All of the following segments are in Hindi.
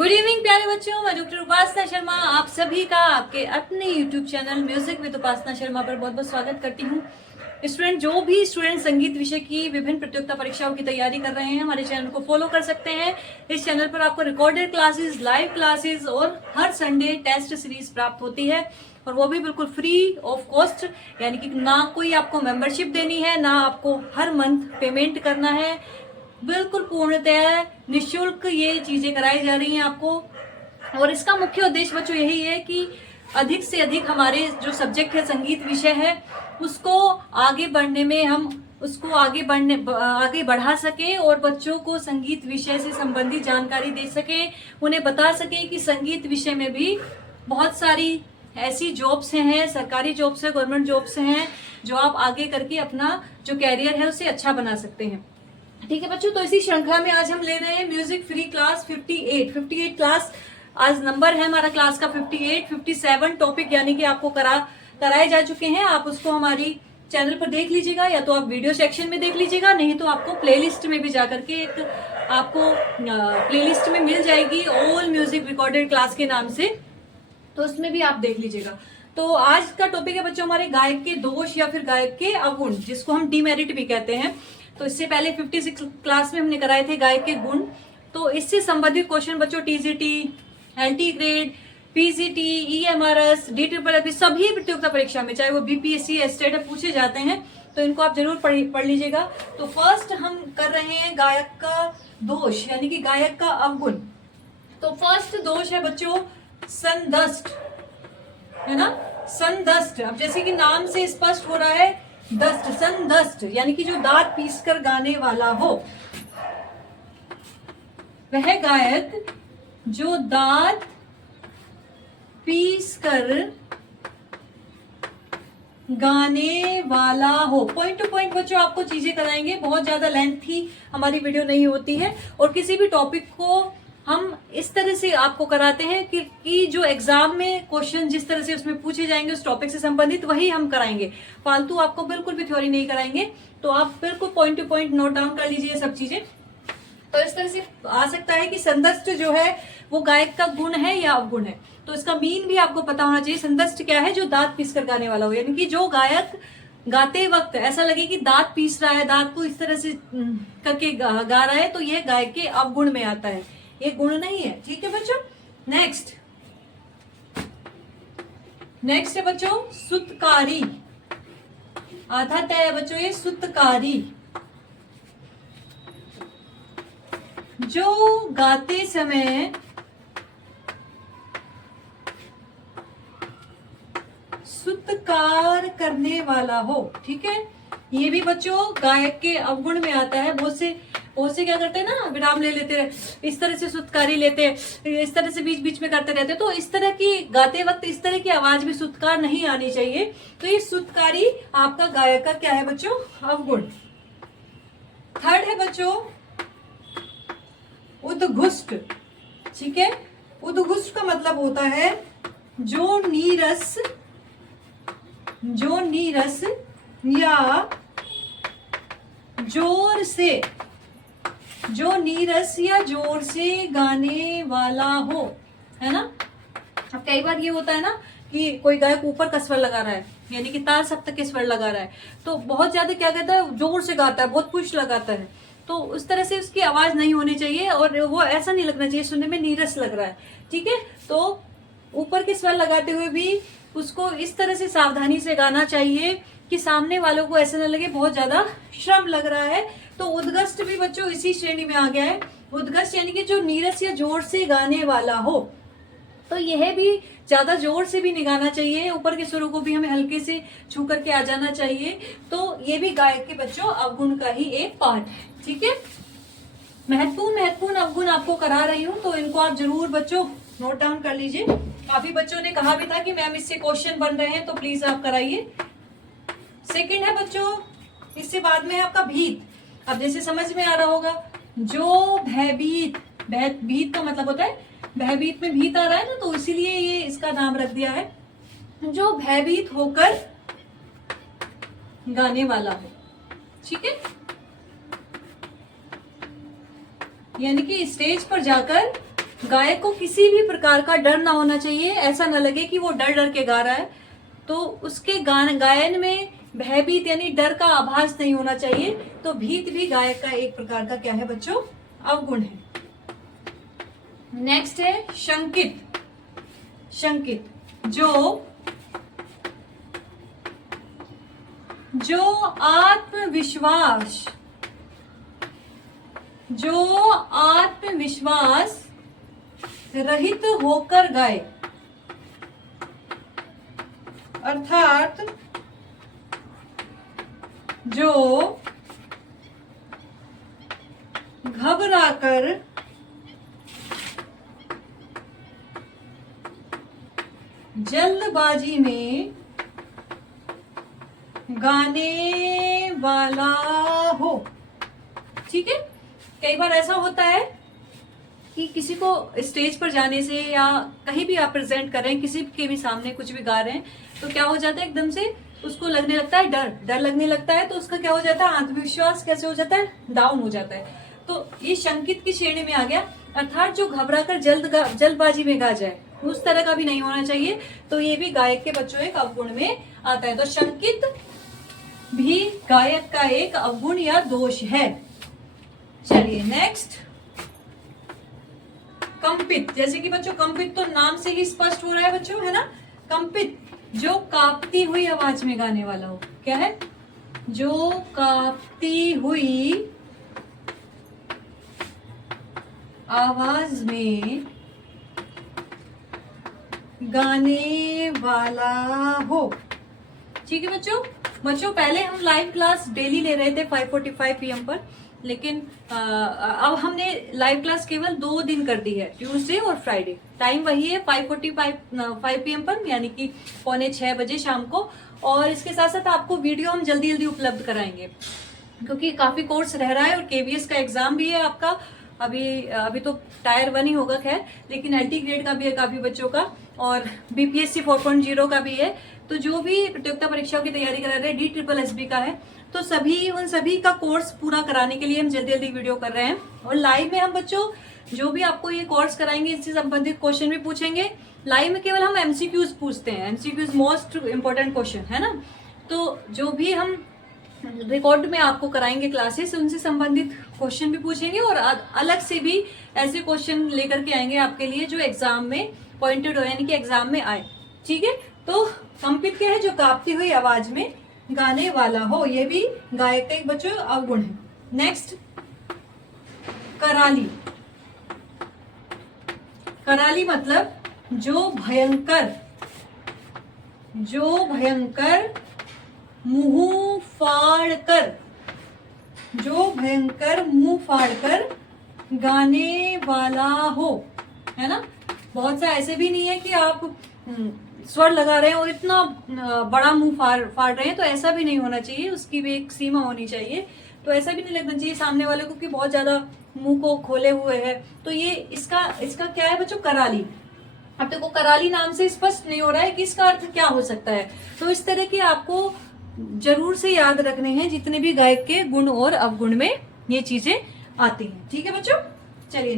गुड इवनिंग प्यारे बच्चों, मैं डॉक्टर उपासना शर्मा आप सभी का आपके अपने यूट्यूब चैनल म्यूजिक विद उपासना शर्मा पर बहुत बहुत स्वागत करती हूँ। जो भी स्टूडेंट संगीत विषय की विभिन्न प्रतियोगिता परीक्षाओं की तैयारी कर रहे हैं, हमारे चैनल को फॉलो कर सकते हैं। इस चैनल पर आपको रिकॉर्डेड क्लासेस, लाइव क्लासेस और हर संडे टेस्ट सीरीज प्राप्त होती है, और वो भी बिल्कुल फ्री ऑफ कॉस्ट, यानी कि ना कोई आपको मेंबरशिप देनी है, ना आपको हर मंथ पेमेंट करना है। बिल्कुल पूर्णतः निःशुल्क ये चीजें कराई जा रही हैं आपको। और इसका मुख्य उद्देश्य बच्चों यही है कि अधिक से अधिक हमारे जो सब्जेक्ट है, संगीत विषय है, उसको आगे बढ़ने में हम उसको आगे बढ़ा सके और बच्चों को संगीत विषय से संबंधित जानकारी दे सके, उन्हें बता सके कि संगीत विषय में भी बहुत सारी ऐसी जॉब्स हैं, सरकारी जॉब्स है, गवर्नमेंट जॉब्स हैं, जो आप आगे करके अपना जो कैरियर है उसे अच्छा बना सकते हैं। ठीक है बच्चों, तो इसी श्रृंखला में आज हम ले रहे हैं म्यूजिक फ्री क्लास 58 क्लास। आज नंबर है हमारा क्लास का 57 टॉपिक यानी कि आपको कराए जा चुके हैं। आप उसको हमारी चैनल पर देख लीजिएगा, या तो आप वीडियो सेक्शन में देख लीजिएगा, नहीं तो आपको प्लेलिस्ट में भी जाकर के एक आपको प्लेलिस्ट में मिल जाएगी ऑल म्यूजिक रिकॉर्डेड क्लास के नाम से, तो उसमें भी आप देख लीजिएगा। तो आज का टॉपिक है बच्चों हमारे गायक के दोष या फिर गायक के अवगुण, जिसको हम डीमेरिट भी कहते हैं। तो इससे पहले 56 क्लास में हमने कराए थे गायक के गुण। तो इससे संबंधित क्वेश्चन बच्चों TGT, LT grade, PGT, EMRS, D triple सभी प्रतियोगिता परीक्षा में, चाहे वो बीपीएससी, एस्टेट पूछे जाते हैं, तो इनको आप जरूर पढ़ लीजिएगा। तो फर्स्ट हम कर रहे हैं गायक का दोष यानी कि गायक का अवगुण। तो फर्स्ट दोष है बच्चों संदस्ट, है ना, संदस्ट। अब जैसे कि नाम से स्पष्ट हो रहा है, दस्त, संदस्त यानी कि जो दांत पीसकर गाने वाला हो, वह गायक जो दांत पीसकर गाने वाला हो। पॉइंट टू पॉइंट बच्चों आपको चीजें कराएंगे, बहुत ज्यादा लेंथी हमारी वीडियो नहीं होती है, और किसी भी टॉपिक को हम इस तरह से आपको कराते हैं कि जो एग्जाम में क्वेश्चन जिस तरह से उसमें पूछे जाएंगे उस टॉपिक से संबंधित वही हम कराएंगे, फालतू आपको बिल्कुल भी थ्योरी नहीं कराएंगे। तो आप बिल्कुल point two point note down कर लीजिए सब चीजें। तो इस तरह से आ सकता है कि संदस्ट जो है वो गायक का गुण है या अवगुण है। तो इसका मीन भी आपको पता होना चाहिए। संदस्ट क्या है? जो दांत पीस कर गाने वाला हो, यानी कि जो गायक गाते वक्त ऐसा लगे कि दांत पीस रहा है, दांत को इस तरह से करके गा रहा है, तो यह गायक के अवगुण में आता है, ये गुण नहीं है। ठीक है बच्चों। नेक्स्ट है बच्चों सुतकारी। आधा तय है बच्चों ये सुतकारी, जो गाते समय सुतकार करने वाला हो। ठीक है, ये भी बच्चों गायक के अवगुण में आता है। बहुत से क्या करते हैं ना, विराम ले लेते हैं, इस तरह से सुतकारी लेते हैं, इस तरह से बीच बीच में करते रहते हैं। तो इस तरह की गाते वक्त इस तरह की आवाज में सुतकार नहीं आनी चाहिए। तो ये सुतकारी आपका गायक का क्या है बच्चों? अवगुण। थर्ड है बच्चों उद्घुष्ट। ठीक है, उद्घुष्ट का मतलब होता है जो नीरस या जोर से गाने वाला हो, है ना। अब कई बार ये होता है ना कि कोई गायक ऊपर का स्वर लगा रहा है, यानी कि ताल सप्तक के स्वर लगा रहा है, तो बहुत ज्यादा क्या कहता है, जोर से गाता है, बहुत पुश लगाता है, तो उस तरह से उसकी आवाज नहीं होनी चाहिए, और वो ऐसा नहीं लगना चाहिए सुनने में नीरस लग रहा है। ठीक है, तो ऊपर के स्वर लगाते हुए भी उसको इस तरह से सावधानी से गाना चाहिए कि सामने वालों को ऐसा न लगे बहुत ज्यादा श्रम लग रहा है। तो उद्घष्ट भी बच्चों इसी श्रेणी में आ गया है। उद्घष्ट यानी कि जो नीरस या जोर से गाने वाला हो, तो यह भी ज्यादा जोर से भी नहीं गाना चाहिए, ऊपर के स्वरों को भी हमें हल्के से छू करके आ जाना चाहिए। तो ये भी गायक के बच्चों अवगुण का ही एक पार्ट है। ठीक है, महत्वपूर्ण अवगुण आपको करा रही हूँ, तो इनको आप जरूर बच्चों नोट डाउन कर लीजिए। काफी बच्चों ने कहा भी था कि मैम इससे क्वेश्चन बन रहे हैं, तो प्लीज आप कराइए। सेकंड है बच्चों, इससे बाद में है आपका भीत। अब जैसे समझ में आ रहा होगा, जो भयभीत, भीत का मतलब होता है भयभीत में भीत आ रहा है ना, तो इसीलिए ये इसका नाम रख दिया है। जो भयभीत होकर गाने वाला हो। ठीक है, यानी कि स्टेज पर जाकर गायक को किसी भी प्रकार का डर ना होना चाहिए, ऐसा ना लगे कि वो डर डर के गा रहा है, तो उसके गायन में भयभीत यानी डर का आभास नहीं होना चाहिए। तो भीत भी गायक का एक प्रकार का क्या है बच्चों, अवगुण है। नेक्स्ट है शंकित। शंकित जो आत्मविश्वास रहित होकर गाए, अर्थात जो घबराकर जल्दबाजी में गाने वाला हो। ठीक है, कई बार ऐसा होता है कि किसी को स्टेज पर जाने से या कहीं भी आप प्रेजेंट कर रहे हैं, किसी के भी सामने कुछ भी गा रहे हैं, तो क्या हो जाता है एकदम से उसको लगने लगता है डर लगने लगता है, तो उसका क्या हो जाता है, आत्मविश्वास कैसे हो जाता है, डाउन हो जाता है। तो ये शंकित की श्रेणी में आ गया, अर्थात जो घबराकर जल्दबाजी में गा जाए, उस तरह का भी नहीं होना चाहिए। तो ये भी गायक के बच्चों एक अवगुण में आता है। तो शंकित भी गायक का एक अवगुण या दोष है। चलिए नेक्स्ट, कंपित। जैसे कि बच्चों कंपित तो नाम से ही स्पष्ट हो रहा है बच्चों, है ना। कंपित जो कांपती हुई आवाज में गाने वाला हो। क्या है, जो कांपती हुई आवाज में गाने वाला हो। ठीक है बच्चों पहले हम लाइव क्लास डेली ले रहे थे 5:45 PM पर, लेकिन अब हमने लाइव क्लास केवल 2 दिन कर दी है, ट्यूसडे और फ्राइडे। टाइम वही है 5:45 PM पर, यानी कि 5:45 बजे शाम को। और इसके साथ साथ आपको वीडियो हम जल्दी जल्दी उपलब्ध कराएंगे, क्योंकि काफी कोर्स रह रहा है और KVS का एग्जाम भी है आपका। अभी तो टायर 1 ही होगा खैर, लेकिन LT ग्रेड का भी है काफी बच्चों का, और BPSC 4.0 का भी है। तो जो भी प्रतियोगिता परीक्षाओं की तैयारी कर रहे हैं, DSSB का है, तो उन सभी का कोर्स पूरा कराने के लिए हम जल्दी जल्दी वीडियो कर रहे हैं। और लाइव में हम बच्चों जो भी आपको ये कोर्स कराएंगे, इससे संबंधित क्वेश्चन भी पूछेंगे। लाइव में केवल हम MCQs पूछते हैं, MCQs मोस्ट इंपोर्टेंट क्वेश्चन, है ना। तो जो भी हम रिकॉर्ड में आपको कराएंगे क्लासेस, उनसे संबंधित क्वेश्चन भी पूछेंगे, और अलग से भी ऐसे क्वेश्चन लेकर के आएंगे आपके लिए जो एग्जाम में पॉइंटेड हो, यानी कि एग्जाम में आए। ठीक है, तो कंपित क्या है, जो कांपती हुई आवाज में गाने वाला हो। ये भी गायक का एक बच्चों अवगुण है। नेक्स्ट, कराली। कराली मतलब जो भयंकर मुंह फाड़कर गाने वाला हो, है ना। बहुत सा ऐसे भी नहीं है कि आप स्वर लगा रहे हैं और इतना बड़ा मुंह फाड़ रहे हैं, तो ऐसा भी नहीं होना चाहिए, उसकी भी एक सीमा होनी चाहिए। तो ऐसा भी नहीं लगना चाहिए सामने वाले को कि बहुत ज्यादा मुंह को खोले हुए है। तो ये इसका क्या है बच्चों, कराली। अब देखो कराली नाम से स्पष्ट नहीं हो रहा है कि इसका अर्थ क्या हो सकता है। तो इस तरह के आपको जरूर से याद रखने हैं, जितने भी गायक के गुण और अवगुण में ये चीजें आती हैं। ठीक है बच्चों, चलिए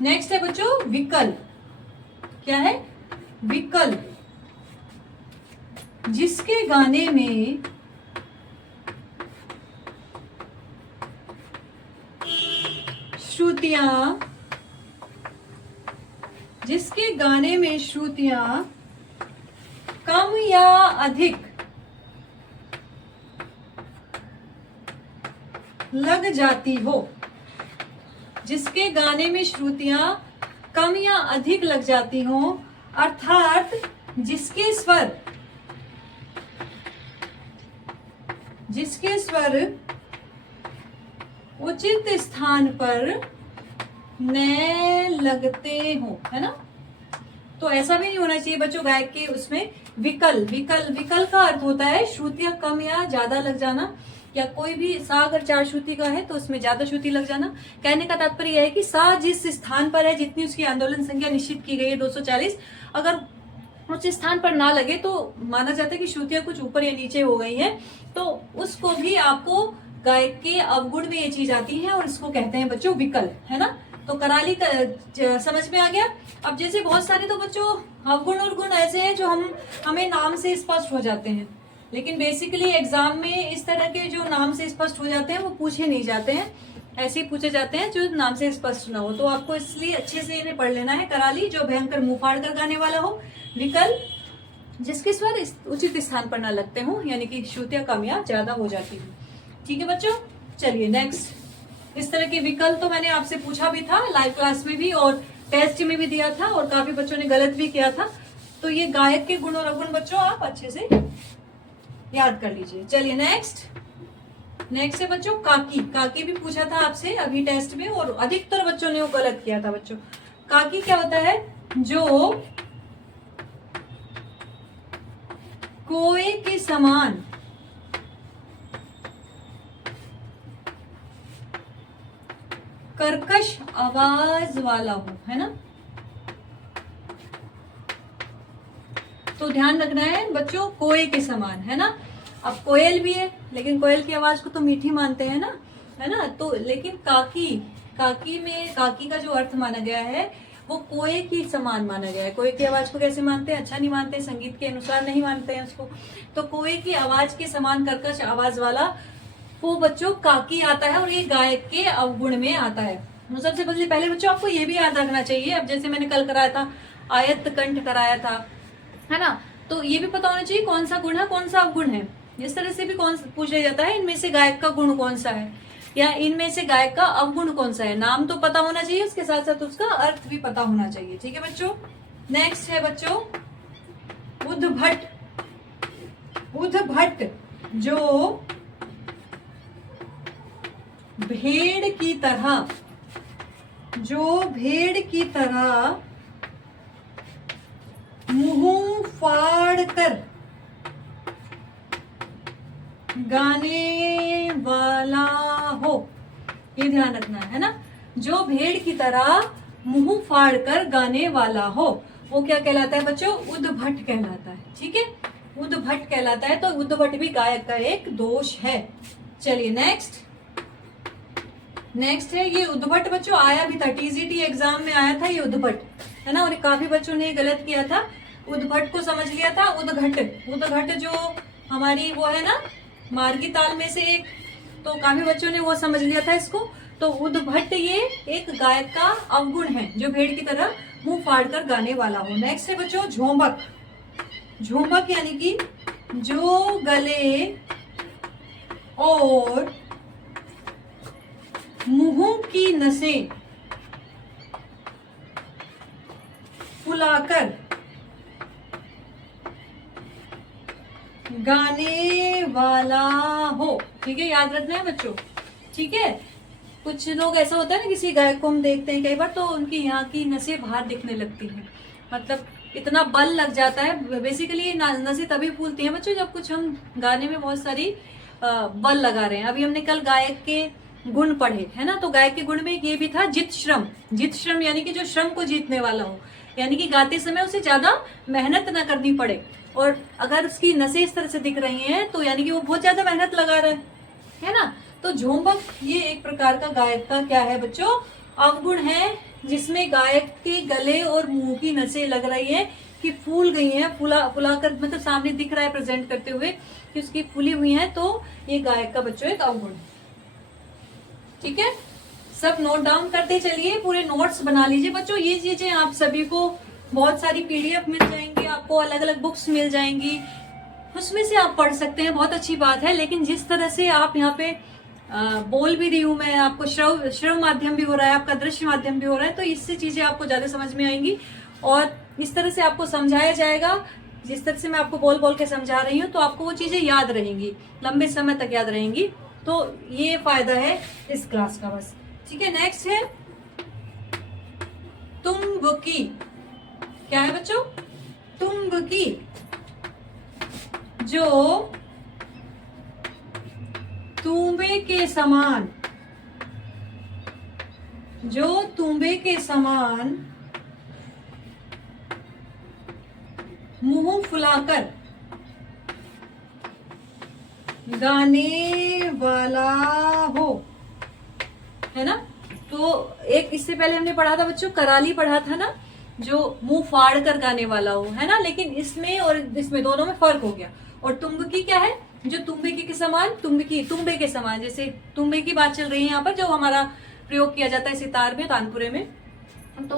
नेक्स्ट है बच्चों विकल। क्या है, विकल जिसके गाने में श्रुतियां कम या अधिक लग जाती हो। जिसके गाने में श्रुतियां कम या अधिक लग जाती हो, अर्थात जिसके स्वर उचित स्थान पर न लगते हो, है ना। तो ऐसा भी नहीं होना चाहिए बच्चों गायक के उसमें विकल का अर्थ होता है श्रुतियां कम या ज्यादा लग जाना, या कोई भी सा अगर 4 श्रुति का है तो उसमें ज्यादा श्रुति लग जाना। कहने का तात्पर्य यह है कि सा जिस स्थान पर है, जितनी उसकी आंदोलन संख्या निश्चित की गई है 240, अगर उस स्थान पर ना लगे तो माना जाता है कि श्रुतियां कुछ ऊपर या नीचे हो गई हैं, तो उसको भी आपको गायक के अवगुण में ये चीज आती है, और इसको कहते हैं बच्चों विकल, है ना। तो कराली समझ में आ गया। अब जैसे बहुत सारे तो बच्चों अवगुण और गुण ऐसे हैं जो हमें नाम से स्पष्ट हो जाते हैं, लेकिन बेसिकली एग्जाम में इस तरह के जो नाम से स्पष्ट हो जाते हैं वो पूछे नहीं जाते हैं, ऐसे ही पूछे जाते हैं जो नाम से स्पष्ट ना हो। तो आपको इसलिए अच्छे से इन्हें पढ़ लेना है। कराली जो भयंकर मुंह फाड़ कर गाने वाला हो, विकल जिसके स्वर उचित स्थान पर ना लगते हो, यानी कि श्रुतियां कम या ज्यादा हो जाती है। ठीक है बच्चों, चलिए नेक्स्ट। इस तरह के विकल्प तो मैंने आपसे पूछा भी था लाइव क्लास में भी और टेस्ट में भी दिया था, और काफी बच्चों ने गलत भी किया था। तो ये गायक के गुण और अवगुण बच्चों आप अच्छे से याद कर लीजिए। चलिए नेक्स्ट है बच्चों काकी। काकी भी पूछा था आपसे अभी टेस्ट में, और अधिकतर बच्चों ने वो गलत किया था बच्चों। काकी क्या होता है? जो कोए के समान कर्कश आवाज वाला हो, है ना। तो ध्यान रखना है बच्चों, कोए के समान, है ना। अब कोयल भी है, लेकिन कोयल की आवाज को तो मीठी मानते हैं ना, है ना। तो लेकिन काकी का जो अर्थ माना गया है वो कोए की समान माना गया है। कोए की आवाज को कैसे मानते हैं? अच्छा नहीं मानते, संगीत के अनुसार नहीं मानते हैं उसको। तो कोए की आवाज के समान कर्कश आवाज वाला वो बच्चों काकी आता है, और ये गायक के अवगुण में आता है। तो सबसे पहले बच्चों आपको ये भी याद रखना चाहिए, अब जैसे मैंने कल कराया था आयत कंठ कराया था, है ना। तो ये भी पता होना चाहिए कौन सा गुण है कौन सा अवगुण है। इस तरह से भी कौन पूछा जाता है, इनमें से गायक का गुण कौन सा है, या इनमें से गायक का अवगुण कौन सा है। नाम तो पता होना चाहिए, उसके साथ साथ उसका अर्थ भी पता होना चाहिए। ठीक है बच्चों। नेक्स्ट है बच्चों उद्भट। उद्भट जो भेड़ की तरह मुंह फाड़ कर गाने वाला हो, ये ध्यान रखना है ना। जो भेड़ की तरह मुंह फाड़ कर गाने वाला हो वो क्या कहलाता है बच्चों? उद्भट कहलाता है। ठीक है, उद्भट कहलाता है। तो उद्भट भी गायक का एक दोष है। चलिए नेक्स्ट है ये उद्भट बच्चों, आया भी था टीजीटी एग्जाम में आया था ये उद्भट, है ना। और काफी बच्चों ने गलत किया था, उद्भट को समझ लिया था उद्घट जो हमारी वो है ना मार्गी ताल में से एक, तो काफी बच्चों ने वो समझ लिया था इसको। तो उद्भट ये एक गायक का अवगुण है जो भेड़ की तरह मुंह फाड़ कर गाने वाला हो। नेक्स्ट है बच्चों झोंबक। झोंबक यानी कि जो गले और मुंह की नसें फुलाकर गाने वाला हो। ठीक है, याद रखना है बच्चों। ठीक है, कुछ लोग ऐसा होता है ना, किसी गायक को हम देखते हैं कई बार तो उनकी यहाँ की नसें बाहर दिखने लगती हैं, मतलब इतना बल लग जाता है। बेसिकली नसें तभी फूलती हैं बच्चों जब कुछ हम गाने में बहुत सारी बल लगा रहे हैं। अभी हमने कल गायक के गुण पढ़े, है ना। तो गायक के गुण में ये भी था जित श्रम यानी कि जो श्रम को जीतने वाला हो, यानी कि गाते समय उसे ज्यादा मेहनत ना करनी पड़े। और अगर उसकी नसें इस तरह से दिख रही हैं तो यानी कि वो बहुत ज्यादा मेहनत लगा रहा है ना। तो झोंबक ये एक प्रकार का गायक का क्या है बच्चों? अवगुण है, जिसमें गायक के गले और मुंह की नसें लग रही है कि फूल गई हैं, फुलाकर मतलब सामने दिख रहा है प्रेजेंट करते हुए कि उसकी फूली हुई है। तो ये गायक का बच्चों एक अवगुण है। ठीक है, सब नोट डाउन करते चलिए, पूरे नोट्स बना लीजिए बच्चों। ये चीजें आप सभी को बहुत सारी पीडीएफ मिल जाएंगी, आपको अलग अलग बुक्स मिल जाएंगी, उसमें से आप पढ़ सकते हैं, बहुत अच्छी बात है। लेकिन जिस तरह से आप यहाँ पे बोल भी रही हूँ मैं, आपको श्रव माध्यम भी हो रहा है, आपका दृश्य माध्यम भी हो रहा है, तो इससे चीजें आपको ज्यादा समझ में आएंगी और इस तरह से आपको समझाया जाएगा। जिस तरह से मैं आपको बोल बोल के समझा रही हूँ तो आपको वो चीजें याद रहेंगी, लंबे समय तक याद रहेंगी। तो ये फायदा है इस क्लास का बस। ठीक है, नेक्स्ट है तुम्बकी। क्या है बच्चों? तुम्बकी जो तूंबे के समान मुंह फुलाकर गाने वाला हो, है ना। तो एक इससे पहले हमने पढ़ा था बच्चों, कराली पढ़ा था ना, जो मुंह फाड़ कर गाने वाला हो, है ना। लेकिन इसमें और इसमें दोनों में फर्क हो गया। और तुम्बकी क्या है, जो तुम्बिकी के समान, तुम्बे के समान, जैसे तुम्बे की बात चल रही है यहाँ पर, जो हमारा प्रयोग किया जाता है सितार में, तानपुरे में। तो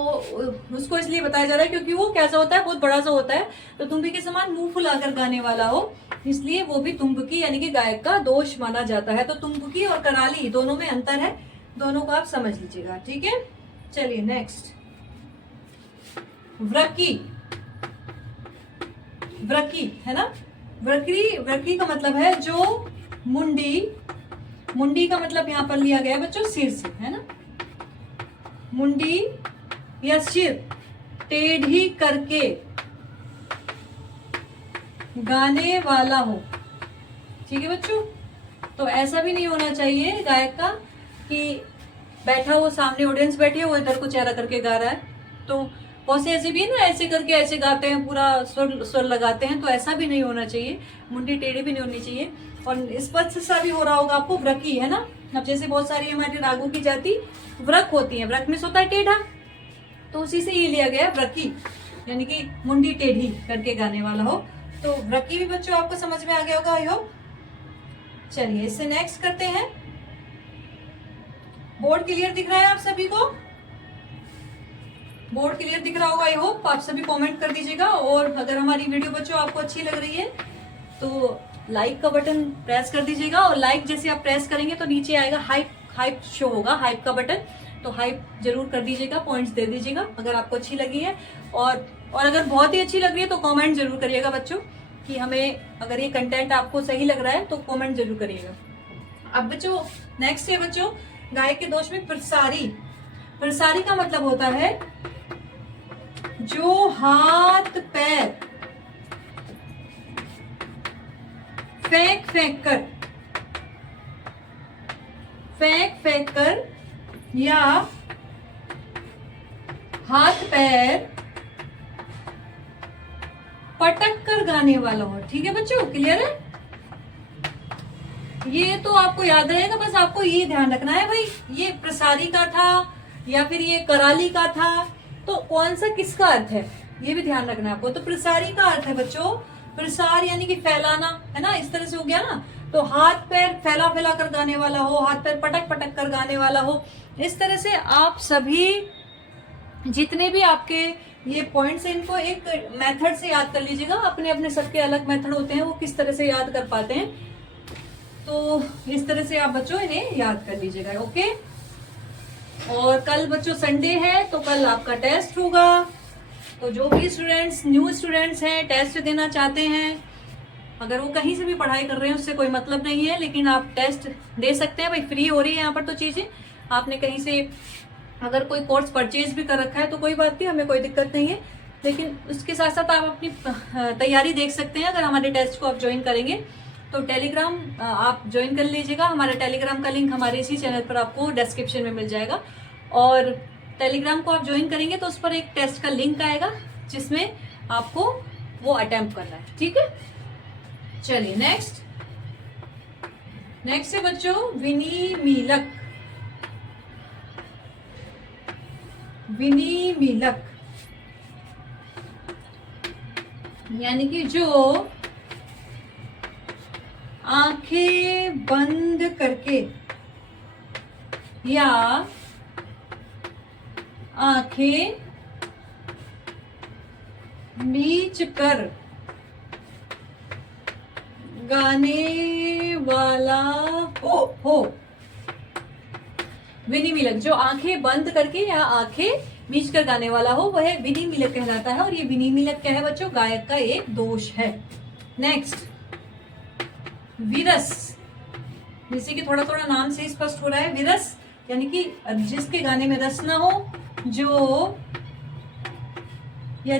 उसको इसलिए बताया जा रहा है क्योंकि वो कैसा होता है, बहुत बड़ा सा होता है। तो तुम्बी के समान मुंह फुलाकर गाने वाला हो, इसलिए वो भी तुम्बकी यानी कि गायक का दोष माना जाता है। तो तुम्बकी और कराली दोनों में अंतर है, दोनों को आप समझ लीजिएगा, ठीक है। चलिए नेक्स्ट, व्रकी। व्रकी है ना, व्रकी का मतलब है जो मुंडी का मतलब यहाँ पर लिया गया है बच्चों सिर से, है ना। मुंडी या सिर टेढ़ी करके गाने वाला हो, ठीक है बच्चों। तो ऐसा भी नहीं होना चाहिए गायक का कि बैठा हो सामने, ऑडियंस बैठी है, वो इधर को चेहरा करके गा रहा है। तो बहुत से ऐसे भी है ना, ऐसे करके ऐसे गाते हैं, पूरा स्वर लगाते हैं, तो ऐसा भी नहीं होना चाहिए। मुंडी टेढ़ी भी नहीं होनी चाहिए। और स्पष्ट सा भी हो रहा होगा आपको, व्रकी है ना। अब जैसे बहुत सारी हमारे रागों की जाति व्रक होती है, व्रक में होता है टेढ़ा, तो उसी से ये लिया गया व्रकी, यानी कि मुंडी टेढ़ी करके गाने वाला हो। तो व्रकी भी बच्चों आपको समझ में आ गया होगा, आई होप। चलिए इससे नेक्स्ट करते हैं। बोर्ड क्लियर दिख रहा है आप सभी को? बोर्ड क्लियर दिख रहा होगा, आई होप। आप सभी कमेंट कर दीजिएगा। और अगर हमारी वीडियो बच्चों आपको अच्छी लग रही है तो लाइक का बटन प्रेस कर दीजिएगा। और लाइक जैसे आप प्रेस करेंगे तो नीचे आएगा हाइप शो होगा, हाइप का बटन, तो हाइप जरूर कर दीजिएगा, पॉइंट्स दे दीजिएगा अगर आपको अच्छी लगी है। और अगर बहुत ही अच्छी लग रही है तो कमेंट जरूर करिएगा बच्चों, कि हमें अगर ये कंटेंट आपको सही लग रहा है तो कमेंट जरूर करिएगा। अब बच्चों नेक्स्ट है बच्चों, गायक के दोष में प्रसारी। प्रसारी का मतलब होता है जो हाथ पैर फेंक कर या हाथ पैर पटक कर गाने वाला हो, ठीक है बच्चों, क्लियर है। ये तो आपको याद रहेगा, बस आपको ये ध्यान रखना है भाई, ये प्रसारी का था या फिर ये कराली का था, तो कौन सा किसका अर्थ है ये भी ध्यान रखना है आपको। तो प्रसारी का अर्थ है बच्चों, प्रसार यानी कि फैलाना, है ना, इस तरह से हो गया ना। तो हाथ पैर फैला कर गाने वाला हो, हाथ पैर पटक कर गाने वाला हो, इस तरह से आप सभी जितने भी आपके ये पॉइंट्स हैं इनको एक मेथड से याद कर लीजिएगा। अपने अपने सबके अलग मेथड होते हैं, वो किस तरह से याद कर पाते हैं, तो इस तरह से आप बच्चों इन्हें याद कर लीजिएगा, ओके। और कल बच्चों संडे है तो कल आपका टेस्ट होगा। तो जो भी स्टूडेंट्स न्यू स्टूडेंट्स हैं, टेस्ट देना चाहते हैं, अगर वो कहीं से भी पढ़ाई कर रहे हैं उससे कोई मतलब नहीं है, लेकिन आप टेस्ट दे सकते हैं भाई, फ्री हो रही है यहाँ पर। तो चीजें आपने कहीं से अगर कोई कोर्स परचेज भी कर रखा है तो कोई बात नहीं, हमें कोई दिक्कत नहीं है, लेकिन उसके साथ साथ आप अपनी तैयारी देख सकते हैं। अगर हमारे टेस्ट को आप ज्वाइन करेंगे तो टेलीग्राम आप ज्वाइन कर लीजिएगा। हमारे टेलीग्राम का लिंक हमारे इसी चैनल पर आपको डिस्क्रिप्शन में मिल जाएगा। और टेलीग्राम को आप ज्वाइन करेंगे तो उस पर एक टेस्ट का लिंक आएगा जिसमें आपको वो अटेम्प्ट करना है, ठीक है। चलिए नेक्स्ट है बच्चों विनिमीलक। विनिमीलक यानी कि जो आंखें बंद करके या आंखें मीच कर गाने वाला हो। विनिमीलक जो आंखें बंद करके या आंखें मीच कर गाने वाला हो वह विनिमीलक कहलाता है। और ये विनिमीलक क्या है बच्चों, गायक का एक दोष है। नेक्स्ट विरस, जैसे कि थोड़ा थोड़ा नाम से स्पष्ट हो रहा है, विरस यानी कि जिसके गाने में रस ना हो, जो या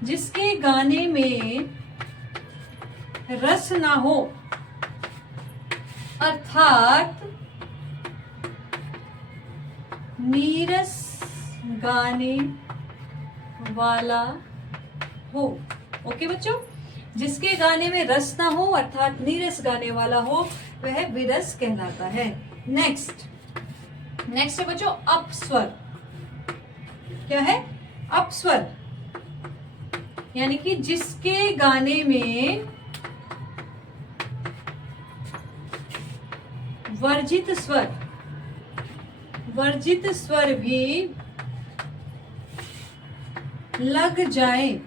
जिसके गाने में रस ना हो, अर्थात नीरस गाने वाला हो। ओके बच्चों, जिसके गाने में रस ना हो अर्थात नीरस गाने वाला हो वह विरस कहलाता है। नेक्स्ट है बच्चों अपस्वर। क्या है? अपस्वर, यानी कि जिसके गाने में वर्जित स्वर भी लग जाए,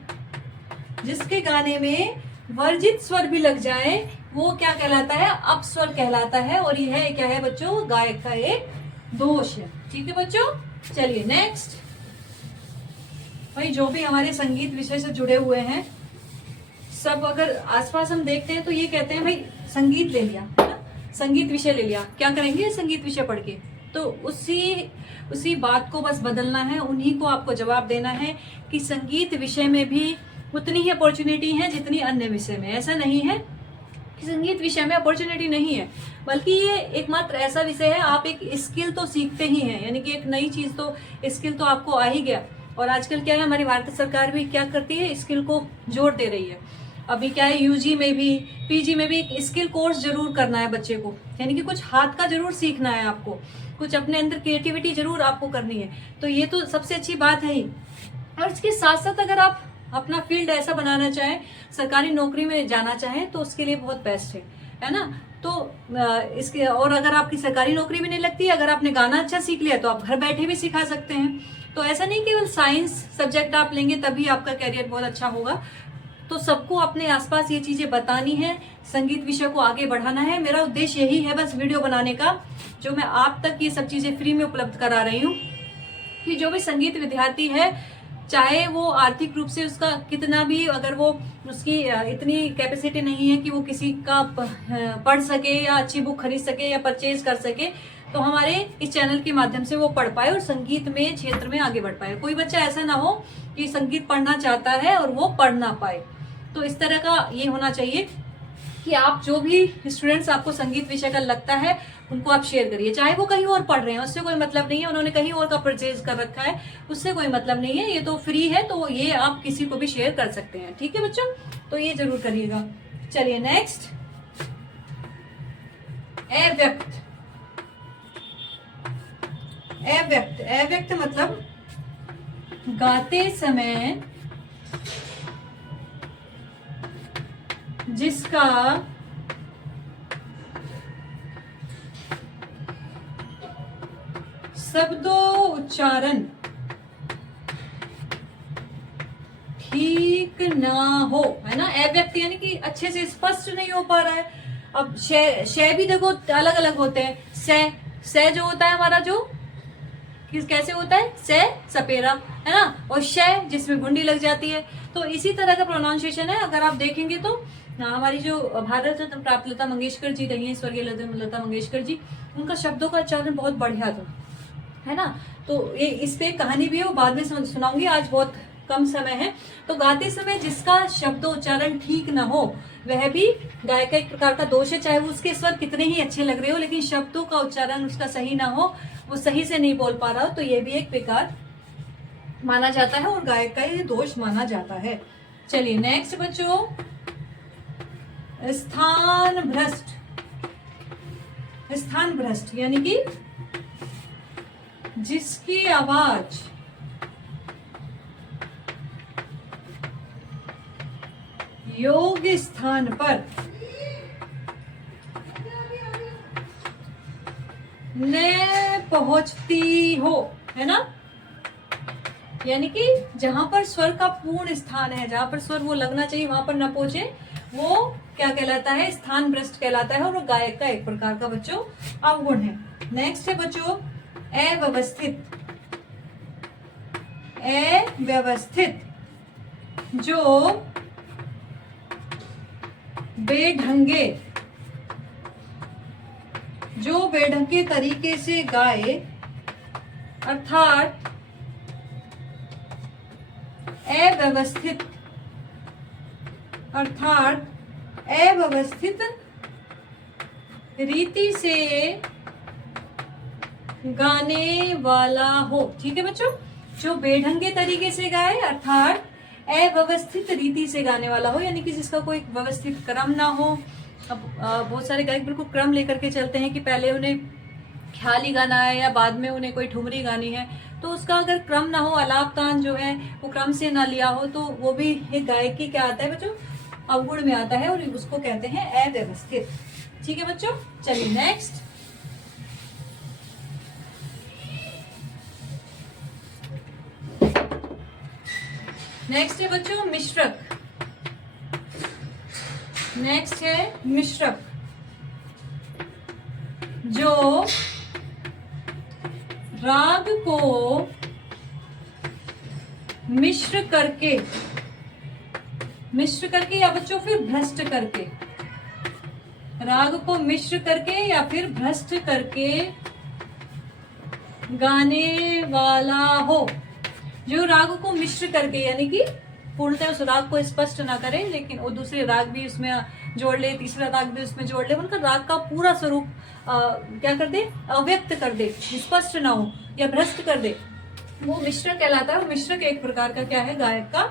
जिसके गाने में वर्जित स्वर भी लग जाए वो क्या कहलाता है? अपस्वर कहलाता है। और यह क्या है बच्चों? गायक का एक दोष है। ठीक है बच्चों, चलिए नेक्स्ट। भाई जो भी हमारे संगीत विषय से जुड़े हुए हैं सब अगर आसपास हम देखते हैं तो ये कहते हैं भाई संगीत ले लिया है ना, संगीत विषय ले लिया, क्या करेंगे संगीत विषय पढ़ के? तो उसी बात को बस बदलना है, उन्हीं को आपको जवाब देना है कि संगीत विषय में भी उतनी ही अपॉर्चुनिटी है जितनी अन्य विषय में। ऐसा नहीं है कि संगीत विषय में अपॉर्चुनिटी नहीं है, बल्कि ये एकमात्र ऐसा विषय है, आप एक स्किल तो सीखते ही हैं, यानी कि एक नई चीज तो स्किल तो आपको आ ही गया। और आजकल क्या है, हमारी भारत सरकार भी क्या करती है, स्किल को जोर दे रही है। अभी क्या है, यूजी में भी पीजी में भी एक स्किल कोर्स जरूर करना है बच्चे को, यानी कि कुछ हाथ का जरूर सीखना है आपको, कुछ अपने अंदर क्रिएटिविटी जरूर आपको करनी है। तो ये तो सबसे अच्छी बात है ही। और इसके साथ साथ अगर आप अपना फील्ड ऐसा बनाना चाहें, सरकारी नौकरी में जाना चाहें, तो उसके लिए बहुत बेस्ट है ना। तो इसके और अगर आपकी सरकारी नौकरी भी नहीं लगती, अगर आपने गाना अच्छा सीख लिया तो आप घर बैठे भी सिखा सकते हैं। तो ऐसा नहीं केवल साइंस सब्जेक्ट आप लेंगे तभी आपका कैरियर बहुत अच्छा होगा। तो सबको अपने आसपास ये चीजें बतानी है, संगीत विषय को आगे बढ़ाना है। मेरा उद्देश्य यही है बस वीडियो बनाने का, जो मैं आप तक ये सब चीजें फ्री में उपलब्ध करा रही हूँ, कि जो भी संगीत विद्यार्थी है, चाहे वो आर्थिक रूप से उसका कितना भी, अगर वो उसकी इतनी कैपेसिटी नहीं है कि वो किसी का पढ़ सके या अच्छी बुक खरीद सके या परचेज कर सके, तो हमारे इस चैनल के माध्यम से वो पढ़ पाए और संगीत में क्षेत्र में आगे बढ़ पाए। कोई बच्चा ऐसा ना हो कि संगीत पढ़ना चाहता है और वो पढ़ ना पाए। तो इस तरह का ये होना चाहिए कि आप जो भी स्टूडेंट्स आपको संगीत विषय का लगता है उनको आप शेयर करिए, चाहे वो कहीं और पढ़ रहे हैं, उससे कोई मतलब नहीं है, उन्होंने कहीं और का परचेज कर रखा है, उससे कोई मतलब नहीं है, ये तो फ्री है, तो ये आप किसी को भी शेयर कर सकते हैं। ठीक है बच्चों, तो ये जरूर करिएगा। चलिए नेक्स्ट, अव्यक्त। अव्यक्त मतलब गाते समय जिसका शब्दों उच्चारण ठीक ना हो, है ना। अव्यक्त यानी कि अच्छे से स्पष्ट नहीं हो पा रहा है। अब शय भी देखो अलग अलग होते हैं। से जो होता है हमारा, जो कैसे होता है, से सपेरा, है ना, और शय जिसमें गुंडी लग जाती है। तो इसी तरह का प्रोनाउंसिएशन है। अगर आप देखेंगे तो हमारी जो भारत रत्न प्राप्त लता मंगेशकर जी रही है, स्वर्गीय लता मंगेशकर जी, उनका शब्दों का उच्चारण बहुत बढ़िया था, है ना। तो ये इस पे कहानी भी है, वो बाद में सुनाऊंगी, आज बहुत कम समय है। तो गाते समय जिसका शब्दोच्चारण ठीक ना हो, वह भी गायक का एक प्रकार का दोष है। चाहे वो उसके स्वर कितने ही अच्छे लग रहे हो, लेकिन शब्दों का उच्चारण उसका सही ना हो, वो सही से नहीं बोल पा रहा हो, तो ये भी एक बेकार माना जाता है और गायक का ये दोष माना जाता है। चलिए नेक्स्ट बच्चों, स्थान भ्रष्ट। स्थान भ्रष्ट यानी कि जिसकी आवाज योग्य स्थान पर न पहुंचती हो, है ना, यानी कि जहां पर स्वर का पूर्ण स्थान है, जहां पर स्वर वो लगना चाहिए वहां पर न पहुंचे, वो क्या कहलाता है, स्थान भ्रष्ट कहलाता है। और वो गायक का एक प्रकार का बच्चों अवगुण है। नेक्स्ट है बच्चों अव्यवस्थित। अव्यवस्थित जो बेढंगे तरीके से गाए, अर्थात अव्यवस्थित रीति से गाने वाला हो। ठीक है बच्चों, जो बेढंगे तरीके से गाए अर्थात अव्यवस्थित रीति से गाने वाला हो, यानी कि जिसका कोई व्यवस्थित क्रम ना हो। अब बहुत सारे गायक बिल्कुल क्रम लेकर के चलते हैं कि पहले उन्हें ख्याली गाना है या बाद में उन्हें कोई ठुमरी गानी है, तो उसका अगर क्रम ना हो, आलाप तान जो है वो क्रम से ना लिया हो, तो वो भी एक गायकी क्या आता है बच्चों, अवगुण में आता है और उसको कहते हैं अव्यवस्थित। ठीक है बच्चों, चलिए नेक्स्ट। नेक्स्ट है बच्चों मिश्रक। नेक्स्ट है मिश्रक, जो राग को मिश्र करके या बच्चों फिर भ्रष्ट करके, राग को मिश्र करके या फिर भ्रष्ट करके गाने वाला हो। जो राग को मिश्र करके यानी कि पूर्णतः उस राग को स्पष्ट ना करे, लेकिन वो दूसरे राग भी उसमें जोड़ ले, तीसरा राग भी उसमें जोड़ ले, उनका राग का पूरा स्वरूप क्या कर दे, अव्यक्त कर दे, स्पष्ट ना हो या भ्रष्ट कर दे, वो मिश्रक कहलाता है। मिश्रक एक प्रकार का क्या है, गायक का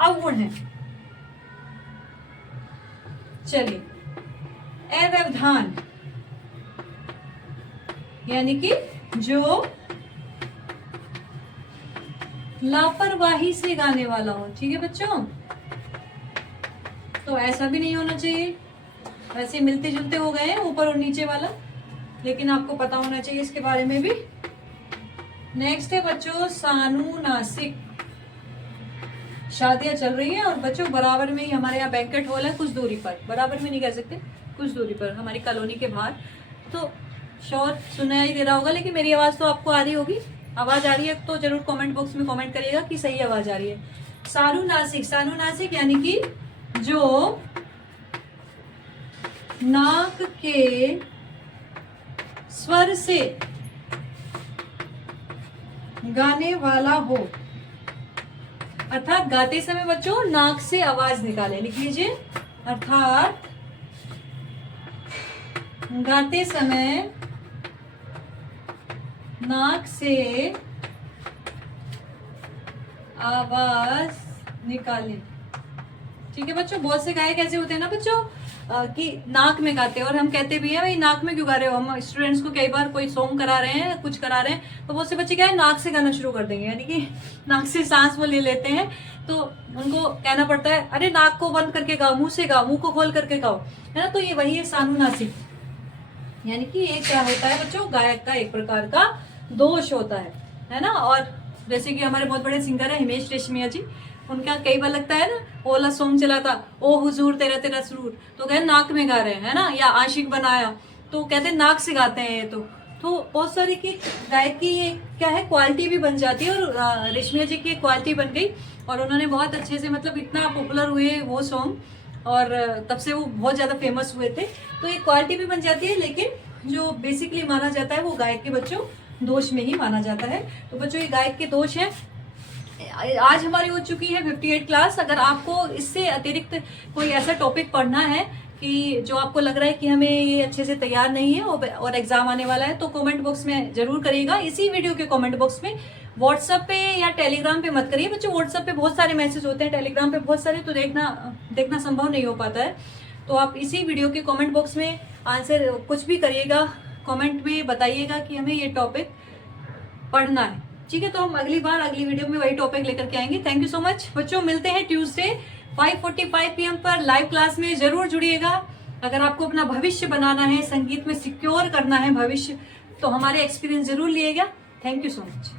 अवगुण है। चलिए, अव्यवधान यानी कि जो लापरवाही से गाने वाला हो। ठीक है बच्चों, तो ऐसा भी नहीं होना चाहिए, वैसे मिलते जुलते हो गए हैं ऊपर और नीचे वाला, लेकिन आपको पता होना चाहिए इसके बारे में भी। नेक्स्ट है बच्चों सानुनासिक। शादियां चल रही हैं और बच्चों बराबर में ही हमारे यहाँ बैंकेट हॉल है, कुछ दूरी पर, बराबर में नहीं कह सकते, कुछ दूरी पर हमारी कॉलोनी के बाहर। तो शोर सुनाई दे रहा होगा, लेकिन मेरी आवाज तो आपको आ रही होगी। आवाज आ रही है तो जरूर कमेंट बॉक्स में कमेंट करिएगा कि सही आवाज आ रही है। सानुनासिक, सानुनासिक यानी कि जो नाक के स्वर से गाने वाला हो, अर्थात गाते समय बच्चों नाक से आवाज निकाले। लिख लीजिए, अर्थात गाते समय नाक से आवाज निकाले। ठीक है बच्चों, बहुत से गायक ऐसे होते हैं ना बच्चों कि नाक में गाते हैं, और हम कहते भी हैं भाई नाक में क्यों गा रहे हो। हम स्टूडेंट्स को कई बार कोई सॉन्ग करा रहे हैं, कुछ करा रहे हैं, तो बहुत से बच्चे क्या है नाक से गाना शुरू कर देंगे, यानी कि नाक से सांस वो ले लेते हैं। तो उनको कहना पड़ता है अरे नाक को बंद करके गाओ, मुंह से गाओ, मुंह को खोल करके गाओ, है ना। तो ये वही है सानुनासिक, यानी कि ये क्या होता है बच्चों, गायक का एक प्रकार का दोष होता है ना। और जैसे कि हमारे बहुत बड़े सिंगर है हिमेश रेशमिया जी, उनका कई बार लगता है ना, ओला सॉन्ग चला था, ओ हुजूर तेरा तेरा सुरूर, तो कहते नाक में गा रहे हैं, है ना। या आशिक बनाया, तो कहते हैं नाक से गाते हैं ये तो बहुत सारी की गायक की ये क्या है क्वालिटी भी बन जाती है। और रेशमिया जी की क्वालिटी बन गई और उन्होंने बहुत अच्छे से मतलब इतना पॉपुलर हुए वो सॉन्ग, और तब से वो बहुत ज्यादा फेमस हुए थे। तो ये क्वालिटी भी बन जाती है, लेकिन जो बेसिकली माना जाता है वो गायक के बच्चों दोष में ही माना जाता है। तो बच्चों ये गायक के दोष हैं। आज हमारी हो चुकी है 58 क्लास। अगर आपको इससे अतिरिक्त कोई ऐसा टॉपिक पढ़ना है कि जो आपको लग रहा है कि हमें ये अच्छे से तैयार नहीं है और एग्जाम आने वाला है, तो कमेंट बॉक्स में जरूर करिएगा। इसी वीडियो के कमेंट बॉक्स में, व्हाट्सएप पे या टेलीग्राम पे मत करिए बच्चों। व्हाट्सएप पे बहुत सारे मैसेज होते हैं, टेलीग्राम पे बहुत सारे, तो देखना संभव नहीं हो पाता है। तो आप इसी वीडियो के कमेंट बॉक्स में आंसर कुछ भी करिएगा, कमेंट में बताइएगा कि हमें ये टॉपिक पढ़ना है। ठीक है, तो हम अगली बार अगली वीडियो में वही टॉपिक लेकर के आएंगे। थैंक यू सो मच बच्चों, मिलते हैं ट्यूसडे 5:45 PM पर लाइव क्लास में। जरूर जुड़िएगा। अगर आपको अपना भविष्य बनाना है, संगीत में सिक्योर करना है भविष्य, तो हमारे एक्सपीरियंस जरूर लिएगा। Thank you so much.